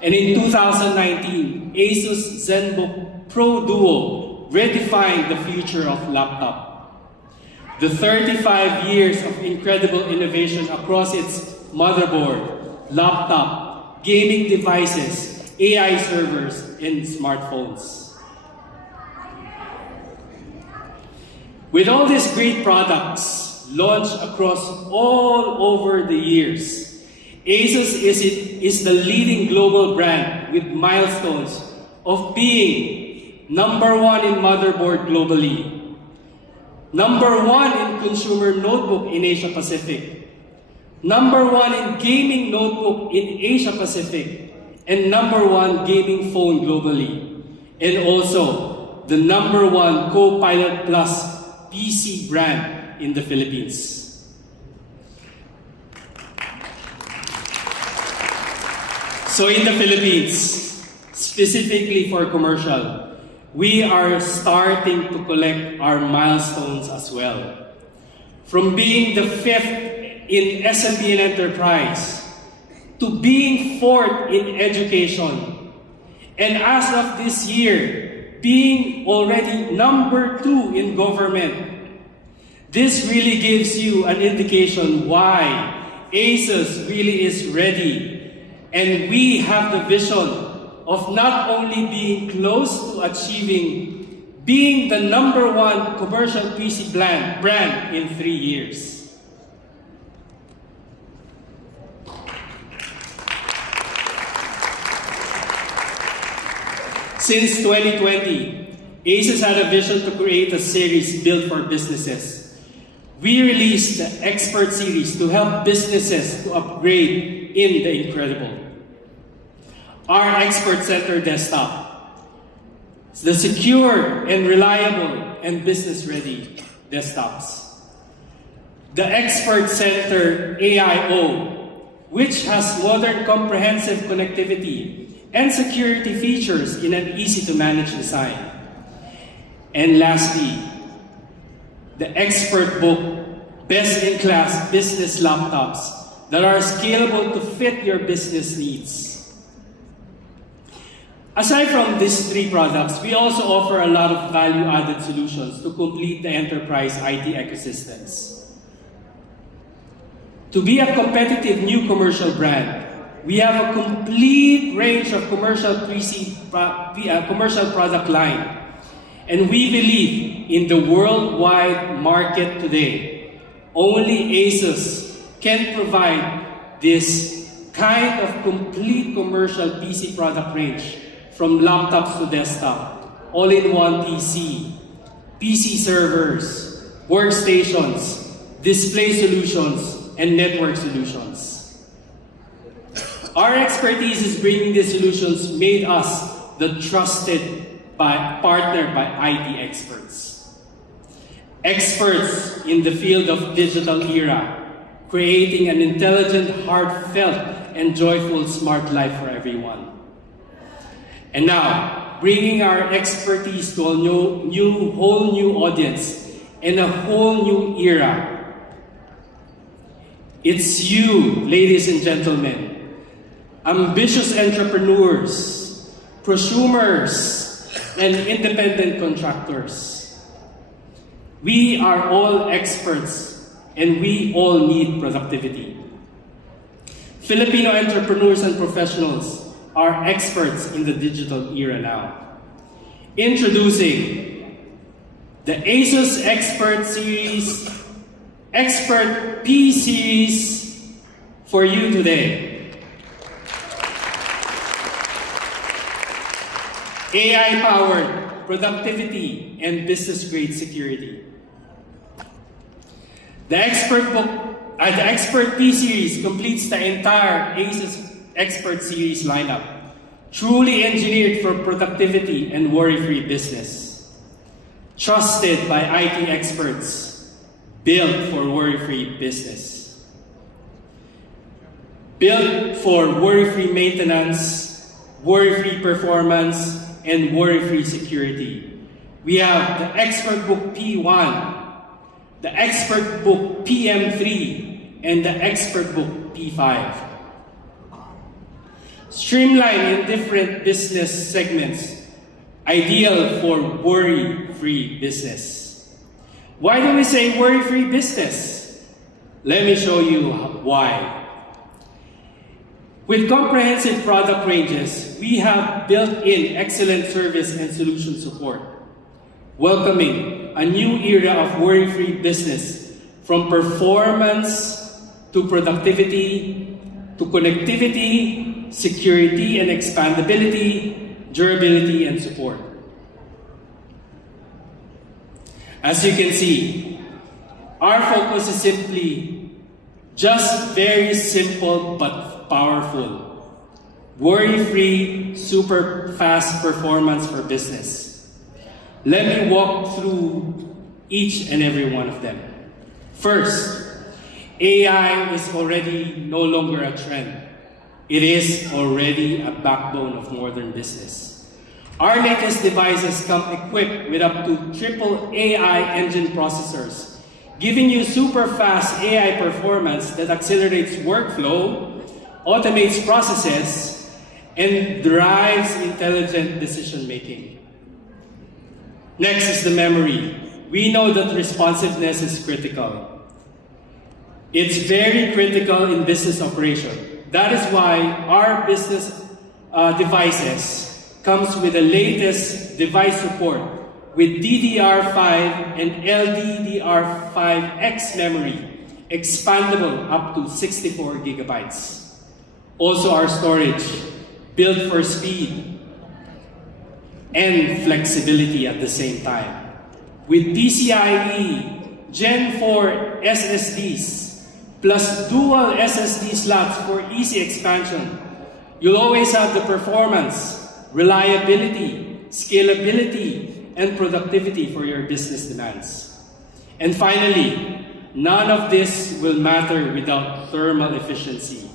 And in 2019, ASUS ZenBook Pro Duo redefined the future of laptop. The 35 years of incredible innovation across its motherboard, laptop, gaming devices, AI servers, and smartphones. With all these great products launched across all over the years, ASUS is the leading global brand with milestones of being #1 in motherboard globally, #1 in consumer notebook in Asia Pacific, #1 in gaming notebook in Asia Pacific, and #1 gaming phone globally, and also the #1 Copilot Plus PC brand in the Philippines. So in the Philippines, specifically for commercial, we are starting to collect our milestones as well. From being the 5th in SMB and enterprise, to being 4th in education, and as of this year, being already #2 in government. This really gives you an indication why ASUS really is ready. And we have the vision of not only being close to achieving being the #1 commercial PC brand in 3 years. Since 2020, ASUS had a vision to create a series built for businesses. We released the Expert Series to help businesses to upgrade in the incredible. Our Expert Center desktop, the secure and reliable and business-ready desktops. The Expert Center AIO, which has modern comprehensive connectivity and security features in an easy-to-manage design. And lastly, the Expert Book, best-in-class business laptops that are scalable to fit your business needs. Aside from these 3 products, we also offer a lot of value-added solutions to complete the enterprise IT ecosystems. To be a competitive new commercial brand, we have a complete range of commercial product line. And we believe in the worldwide market today, only ASUS can provide this kind of complete commercial PC product range, from laptops to desktop, all-in-one PC, PC servers, workstations, display solutions, and network solutions. Our expertise is bringing these solutions made us the trusted partner by IT experts. Experts in the field of digital era, creating an intelligent, heartfelt, and joyful smart life for everyone. And now, bringing our expertise to a whole new audience and a whole new era. It's you, ladies and gentlemen, ambitious entrepreneurs, prosumers, and independent contractors. We are all experts, and we all need productivity. Filipino entrepreneurs and professionals are experts in the digital era now. Introducing the ASUS Expert Series, Expert P Series for you today. AI-powered productivity and business-grade security. The Expert P Series completes the entire ASUS Expert Series lineup, truly engineered for productivity and worry-free business. Trusted by IT experts, built for worry-free business. Built for worry-free maintenance, worry-free performance, and worry-free security. We have the Expert Book P1, the Expert Book PM3, and the Expert Book P5. streamlined in different business segments, ideal for worry-free business. Why do we say worry-free business? Let me show you why. With comprehensive product ranges, we have built-in excellent service and solution support, welcoming a new era of worry-free business, from performance to productivity to connectivity, security and expandability, durability and support. As you can see, our focus is simply just very simple but powerful. Worry-free, super fast performance for business. Let me walk through each and every one of them. First, AI is already no longer a trend. It is already a backbone of modern business. Our latest devices come equipped with up to triple AI engine processors, giving you super fast AI performance that accelerates workflow, automates processes, and drives intelligent decision-making. Next is the memory. We know that responsiveness is critical. It's very critical in business operation. That is why our business devices comes with the latest device support with DDR5 and LDDR5X memory, expandable up to 64 gigabytes. Also our storage, built for speed and flexibility at the same time. With PCIe Gen 4 SSDs plus dual SSD slots for easy expansion, you'll always have the performance, reliability, scalability, and productivity for your business demands. And finally, none of this will matter without thermal efficiency.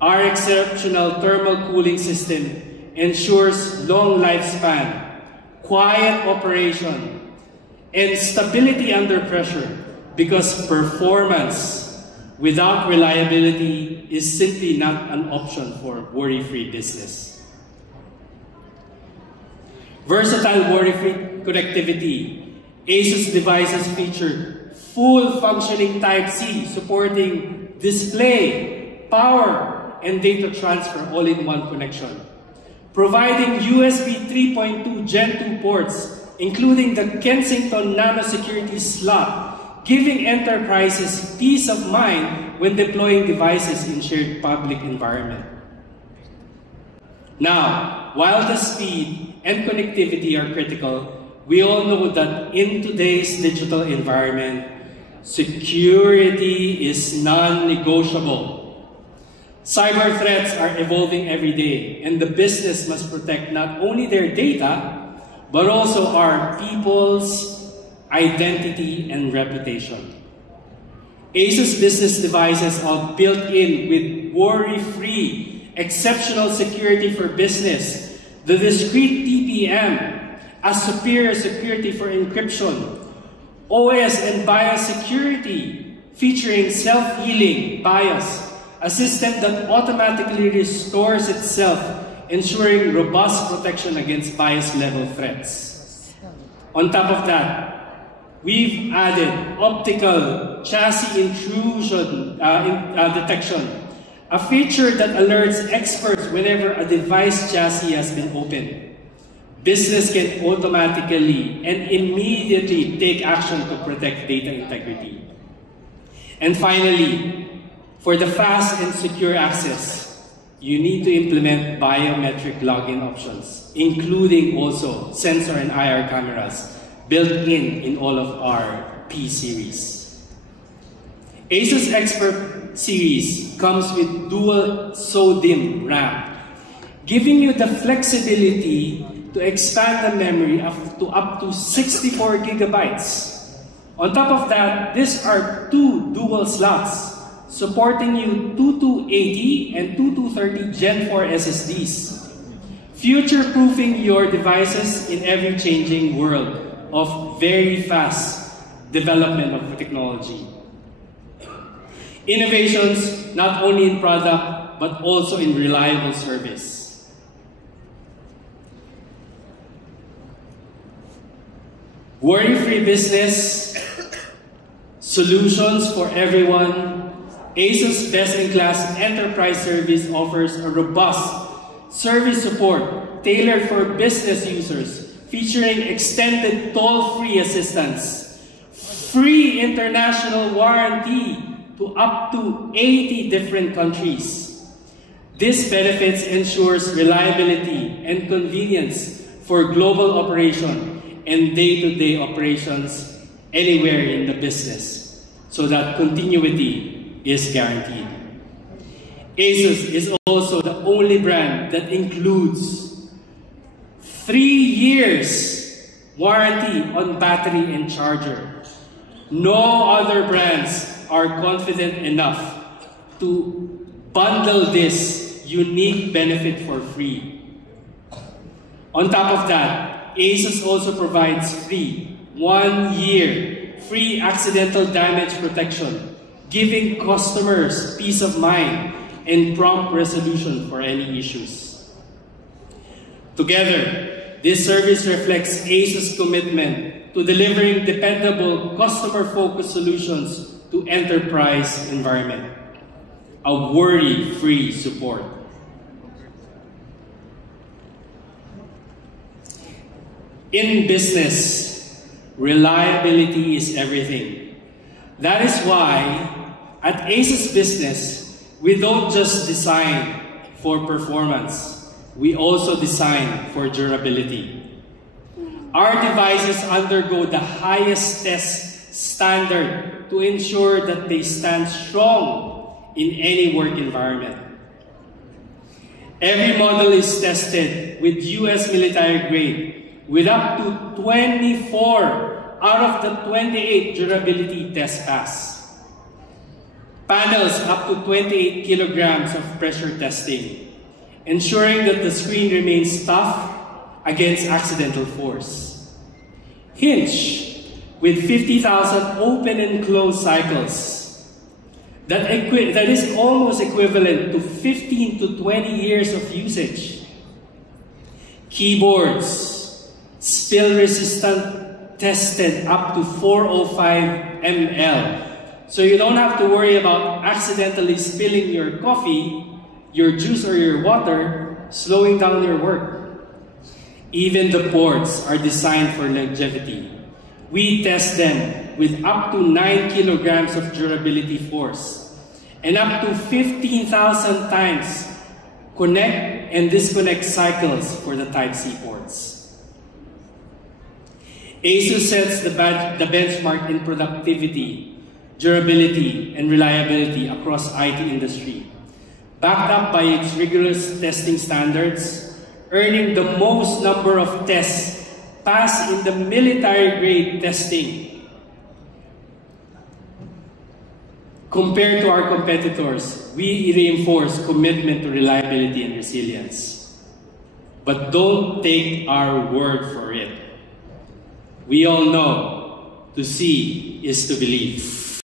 Our exceptional thermal cooling system ensures long lifespan, quiet operation, and stability under pressure, because performance without reliability is simply not an option for worry-free business. Versatile worry-free connectivity. ASUS devices feature full functioning Type-C, supporting display, power, and data transfer all in one connection. Providing USB 3.2 Gen 2 ports, including the Kensington Nano Security slot, giving enterprises peace of mind when deploying devices in shared public environment. Now, while the speed and connectivity are critical, we all know that in today's digital environment, security is non-negotiable. Cyber threats are evolving every day, and the business must protect not only their data, but also our people's identity and reputation. ASUS business devices are built in with worry-free, exceptional security for business, the discrete TPM, a superior security for encryption, OS and BIOS security featuring self-healing BIOS, a system that automatically restores itself, ensuring robust protection against BIOS-level threats. On top of that, we've added optical chassis intrusion detection, a feature that alerts experts whenever a device chassis has been opened. Business can automatically and immediately take action to protect data integrity. And finally, for the fast and secure access, you need to implement biometric login options, including also sensor and IR cameras built in all of our P series. ASUS Expert series comes with dual SODIMM RAM, giving you the flexibility to expand the memory up to 64 gigabytes. On top of that, these are two dual slots, supporting you 2280 and 2230 Gen 4 SSDs, future-proofing your devices in every changing world of very fast development of technology. Innovations not only in product but also in reliable service. Worry-free business, solutions for everyone. ASUS best-in-class enterprise service offers a robust service support tailored for business users, featuring extended toll-free assistance, free international warranty to up to 80 different countries. This benefits ensures reliability and convenience for global operation and day-to-day operations anywhere in the business, so that continuity is guaranteed. ASUS is also the only brand that includes 3 years warranty on battery and charger. No other brands are confident enough to bundle this unique benefit for free. On top of that, ASUS also provides free 1 year free accidental damage protection, giving customers peace of mind and prompt resolution for any issues. Together, this service reflects ASUS' commitment to delivering dependable, customer-focused solutions to enterprise environment. A worry-free support. In business, reliability is everything. That is why at ASUS Business, we don't just design for performance, we also design for durability. Our devices undergo the highest test standard to ensure that they stand strong in any work environment. Every model is tested with US military grade, with up to 24 out of the 28 durability tests pass. Panels up to 28 kilograms of pressure testing, ensuring that the screen remains tough against accidental force. Hinge, with 50,000 open and closed cycles. That is almost equivalent to 15 to 20 years of usage. Keyboards, spill-resistant, tested up to 405 ml. So you don't have to worry about accidentally spilling your coffee, your juice, or your water, slowing down your work. Even the ports are designed for longevity. We test them with up to 9 kilograms of durability force and up to 15,000 times connect and disconnect cycles for the Type-C ports. ASUS sets the benchmark in productivity, durability, and reliability across IT industry, backed up by its rigorous testing standards, earning the most number of tests passed in the military-grade testing. Compared to our competitors, we reinforce commitment to reliability and resilience. But don't take our word for it. We all know to see is to believe.